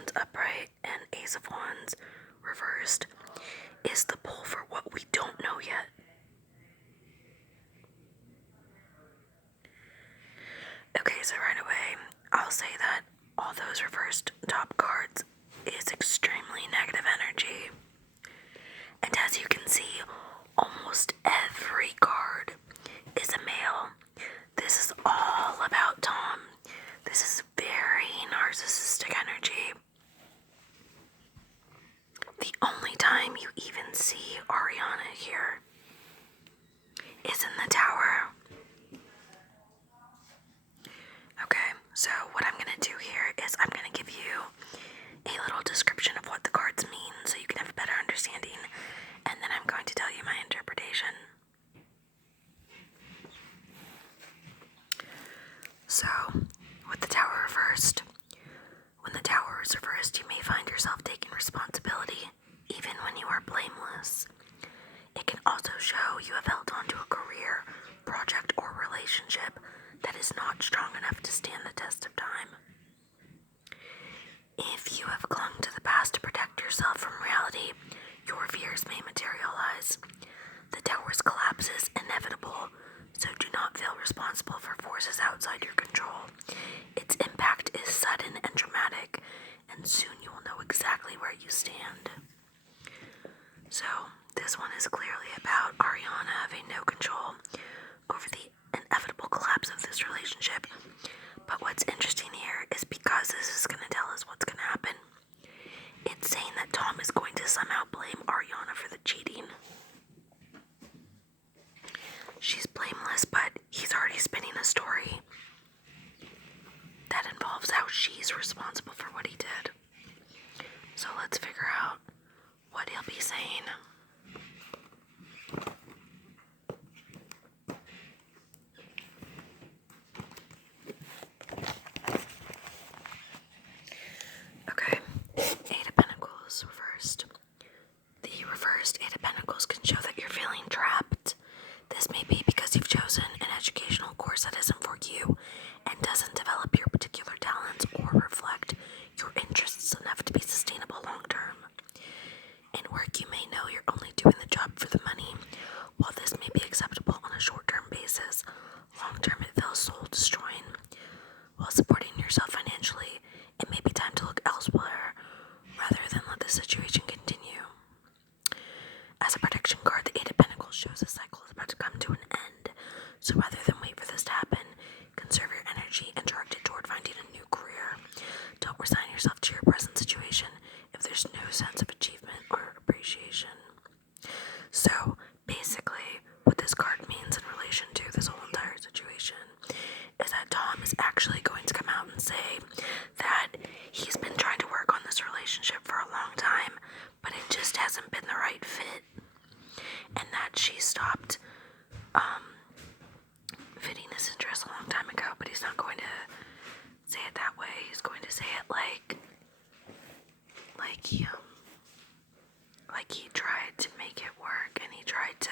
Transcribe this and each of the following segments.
Wands upright and Ace of Wands reversed is the pull for what we don't know yet. Okay, so right away, I'll say that all those reversed top cards is extremely negative energy. And as you can see, almost every card is a male. This is all about Tom. This is very narcissistic energy. The only time you even see Ariana here is in the tower. Okay, so what I'm going to do here is I'm going to give you a little description of what the cards mean so you can have a better understanding, and then I'm going to tell you my interpretation. So, with the tower reversed, when the tower is reversed, you may find yourself taking responsibility even when you are blameless. It can also show you have held on to a career, project, or relationship that is not strong enough to stand the test of time. If you have clung to the past to protect yourself from reality, your fears may materialize. The tower's collapse is inevitable, so do not feel responsible for forces outside your control. Its impact is sudden and dramatic, and soon you will know exactly where you stand. So, this one is clearly about Ariana having no control over the inevitable collapse of this relationship. But what's interesting here is because this is going to tell us what's going to happen, it's saying that Tom is going to somehow blame Ariana for the cheating. She's blameless, but he's already spinning a story that involves how she's responsible for what he did. So let's figure out what he'll be saying. Okay, Eight of Pentacles reversed. The reversed Eight of Pentacles can show that you're feeling trapped. This may be because you've chosen an educational course that isn't for you and doesn't develop your particular talents or reflect your interests enough to be sustainable long term. In work, you may know you're only doing the job for the money. While this may be acceptable on a short-term basis, long-term it feels soul-destroying. While supporting yourself financially, it may be time to look elsewhere rather than let the situation continue. As a protection card, the Eight of Pentacles shows a cycle is about to come to an end. So rather than wait for this to happen, conserve your energy and direct it toward finding a new career. Don't resign yourself to your present situation if there's no sense of achievement or appreciation. So basically, what this card means in relation to this whole entire situation is that Tom is actually going to come out and say that he's been trying to work on this relationship for a long time, but it just hasn't been the right fit, and that she stopped fitting his interest a long time ago. But he's not going to say it that way. He's going to say it like he tried to make it work, and he tried to,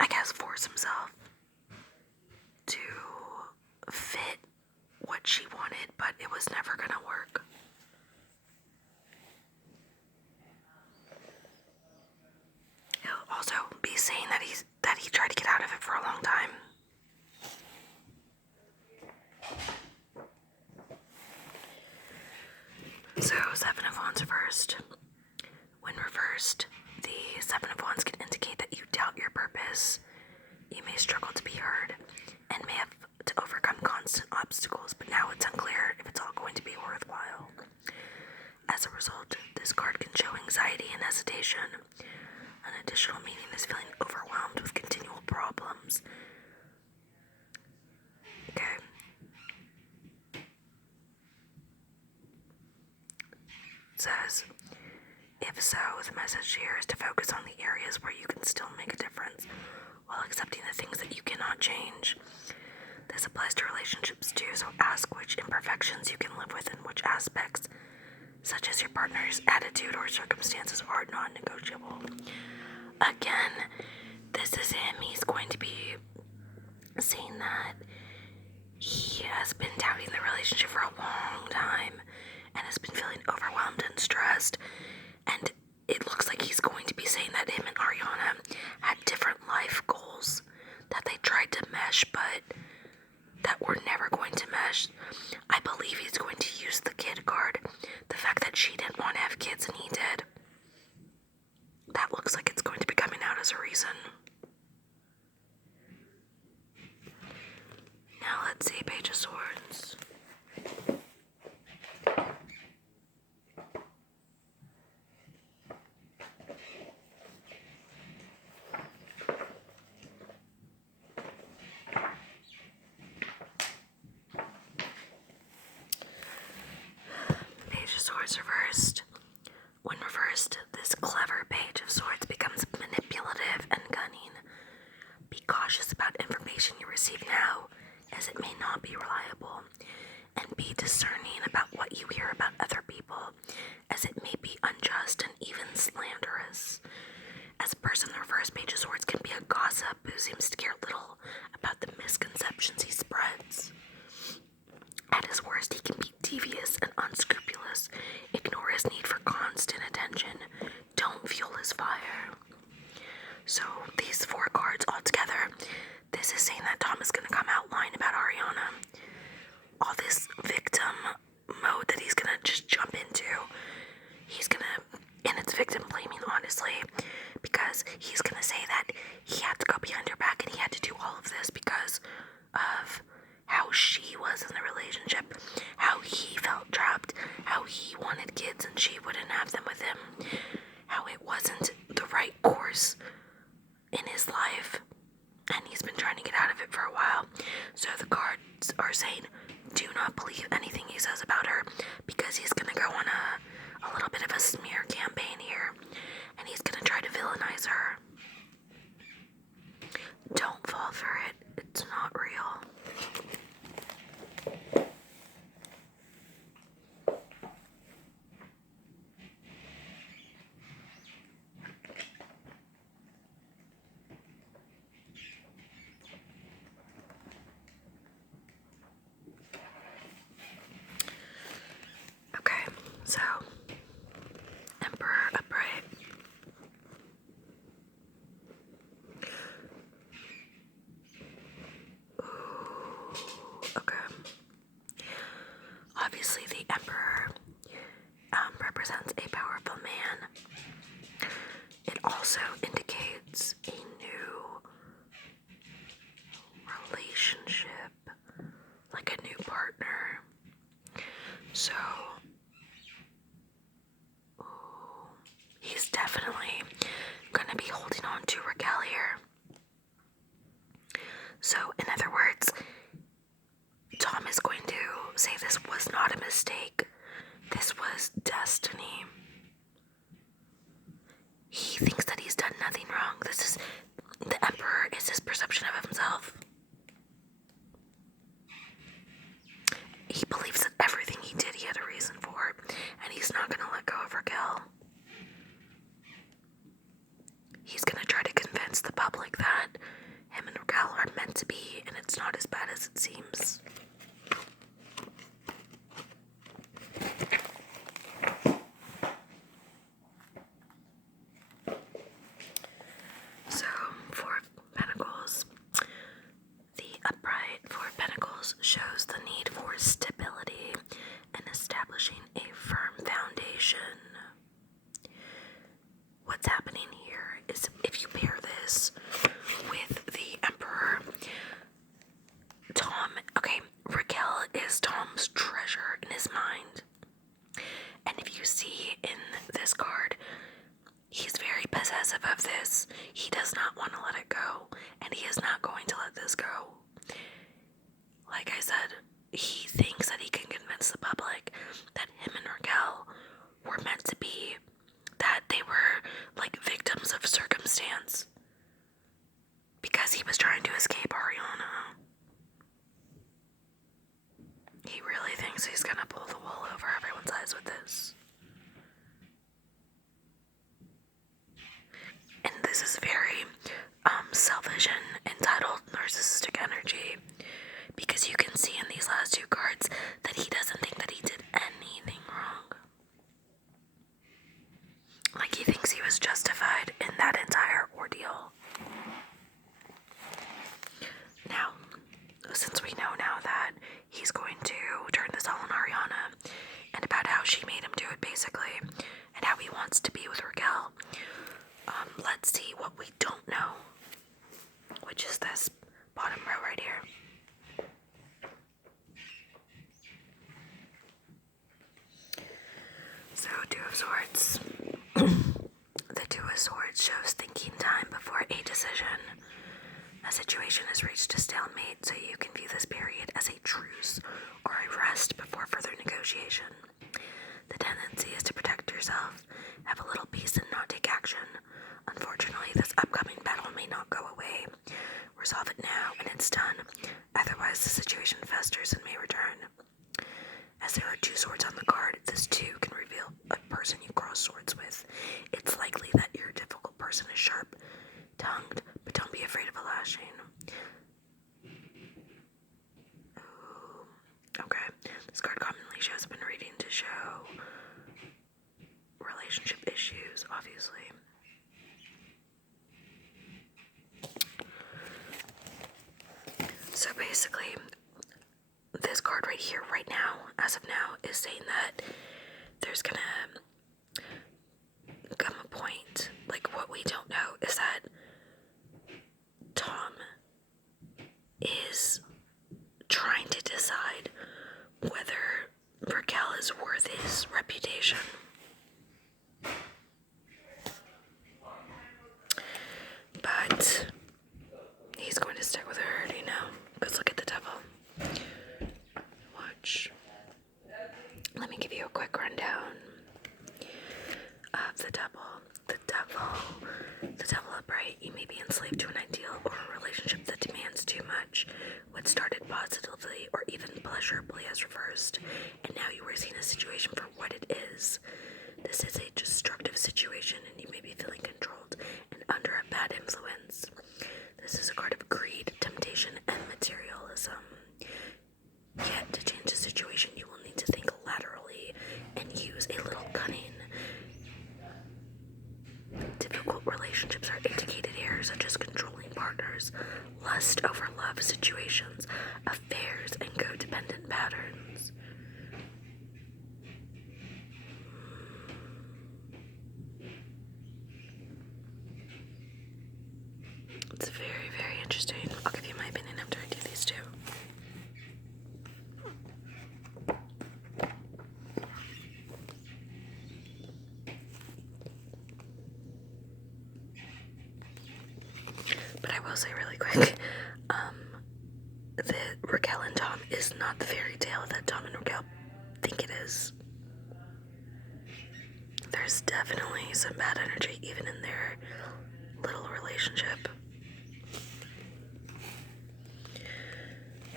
I guess, force himself to fit what she wanted, but it was never gonna work. He'll also be saying that he tried to get out of it for a long time. So, Seven of Wands reversed. When reversed, the Seven of Wands can indicate that you doubt your purpose. You may struggle to be heard and may have to overcome constant obstacles, but now it's unclear if it's all going to be worthwhile. As a result, this card can show anxiety and hesitation. An additional meaning is feeling overwhelmed with continual problems. Okay. It says, if so, the message here is to focus on the areas where you can still make a difference while accepting the things that you cannot change. This applies to relationships too, so ask which imperfections you can live with and which aspects, such as your partner's attitude or circumstances, are non-negotiable. Again, this is him. He's going to be saying that He has been doubting the relationship for a long time and has been feeling overwhelmed and stressed. And it looks like he's going to be saying that him and Ariana had different life goals that they tried to mesh, but that were never going to mesh. I believe he's going to use the kid card. The fact that she didn't want to have kids and he did. That looks like it's going to be coming out as a reason. Now let's see, Page of Swords. Page of Swords reversed. When reversed, this clever Page of Swords becomes manipulative and cunning. Be cautious about information you receive now, as it may not be reliable, and be discerning about what you hear about other people, as it may be unjust and even slanderous. As a person, the reverse Page of Swords can be a gossip who seems to care little about the misconceptions he spreads. At his worst, he can be devious and unscrupulous. Ignore his need for constant attention. Don't fuel his fire. So, these 4 cards all together, this is saying that Tom is going to come out lying about Ariana. All this victim mode that he's going to just jump into. He's going to, and it's victim blaming, honestly, because he's going to say that he had to go behind her back and he had to do all of this because of how she was in the relationship, how he felt trapped, how he wanted kids and she wouldn't have them with him, how it wasn't the right course in his life, and he's been trying to get out of it for a while. So the cards are saying, do not believe anything he says about her, because he's gonna go on a little bit of a smear campaign here, and he's gonna try to villainize her. Don't fall for it. It's not real. Okay, so Emperor upright. Okay. Obviously, the Emperor represents a powerful man. It also indicates a new relationship, like a new partner. So, he's definitely gonna be holding on to Raquel here. So, in other words, Tom is going to say this was not a mistake. This was destiny. He thinks that he's done nothing wrong. The Emperor is his perception of himself. He believes that everything he did, he had a reason for, and he's not going to let go of Raquel. He's going to try to convince the public that him and Raquel are meant to be, and it's not as bad as it seems. So, 4 of Pentacles. The upright 4 of Pentacles shows the need for stability and establishing a firm foundation. What's happening here is, if you pair this with the Emperor, Raquel is Tom's treasure in his mind. And if you see in this card, he's very possessive of this. He does not want to let it go, and he is not going to let this go. Like I said, he thinks that he can convince the public that him and Raquel were meant to be, that they were like victims of circumstance, because he was trying to escape Ariana. He really thinks he's gonna pull the wool over everyone's eyes with this. And this is very selfish and entitled narcissistic energy, because you can see Two of Swords. The Two of Swords shows thinking time before a decision. A situation has reached a stalemate, so you can view this period as a truce or a rest before further negotiation. The tendency is to protect yourself, have a little peace, and not take action. Unfortunately, this upcoming battle may not go away. Resolve it now, and it's done. Otherwise, the situation festers and may return. As there are two swords on the card, this two can reveal a person you cross swords with. It's likely that your difficult person is sharp-tongued, but don't be afraid of a lashing. Ooh. Okay, this card commonly shows up in reading to show relationship issues, obviously. So basically, this card right here, right now, as of now, is saying that there's gonna come a point, like what we don't know is that Tom is trying to decide whether Raquel is worth his reputation. But he's going to stick with her, do you know? Because look at the devil. Watch. Let me give you a quick rundown of the devil. The devil upright. You may be enslaved to an ideal or a relationship that demands too much. What started positively or even pleasurably has reversed, and now you are seeing a situation for what it is. This is a destructive situation, and you may be feeling controlled and under a bad influence. This is a card of greed, temptation, and materialism. Yet, to change the situation, you will need to think laterally and use a little cunning. Difficult relationships are indicated here, such as controlling partners, lust over love situations, affairs, and codependent patterns. It's very, very interesting. I'll give you my opinion after I do these two. But I will say really quick, that Raquel and Tom is not the fairy tale that Tom and Raquel think it is. There's definitely some bad energy even in their little relationship.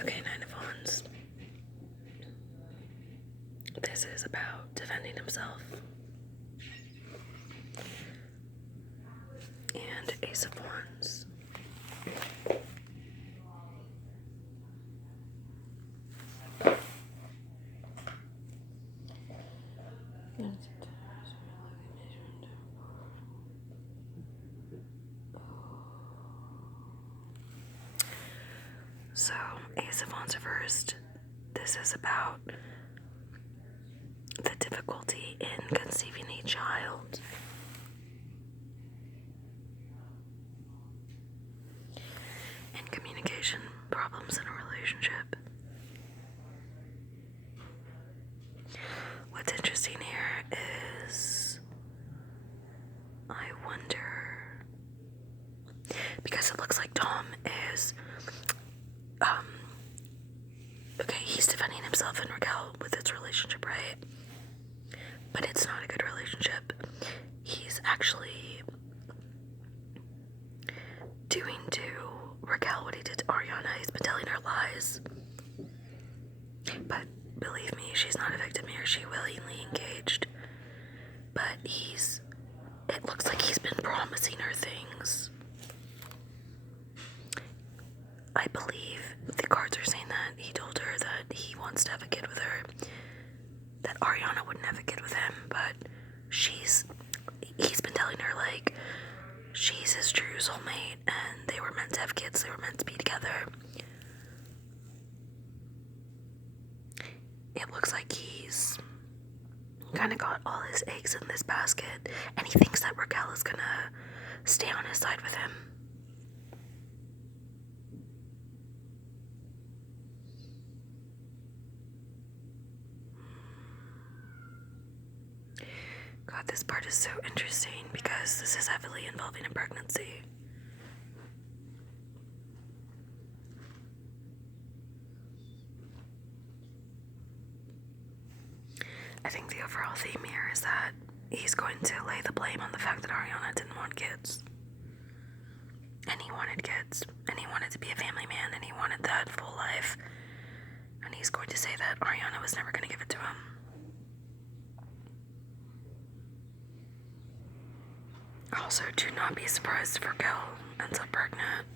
Okay, Nine of Wands. This is about defending himself. And Ace of Wands. So, Ace of Wands reversed. This is about the difficulty in conceiving a child. And communication problems in a relationship. What's interesting here is I wonder, because it looks like Tom is okay, he's defending himself and Raquel with its relationship, right? But it's not a good relationship. He's actually doing to Raquel what he did to Ariana. He's been telling her lies. But believe me, she's not a victim here. She willingly engaged. But it looks like he's been promising her things. I believe the cards are saying that he told her that he wants to have a kid with her, that Ariana wouldn't have a kid with him, but he's been telling her, like, she's his true soulmate, and they were meant to have kids, they were meant to be together. It looks like he's kind of got all his eggs in this basket, and he thinks that Raquel is gonna stay on his side with him. God, this part is so interesting because this is heavily involving a pregnancy. I think the overall theme here is that he's going to lay the blame on the fact that Ariana didn't want kids. And he wanted kids. And he wanted to be a family man. And he wanted that full life. And he's going to say that Ariana was never going to give it to him. Also, do not be surprised if her girl ends up pregnant.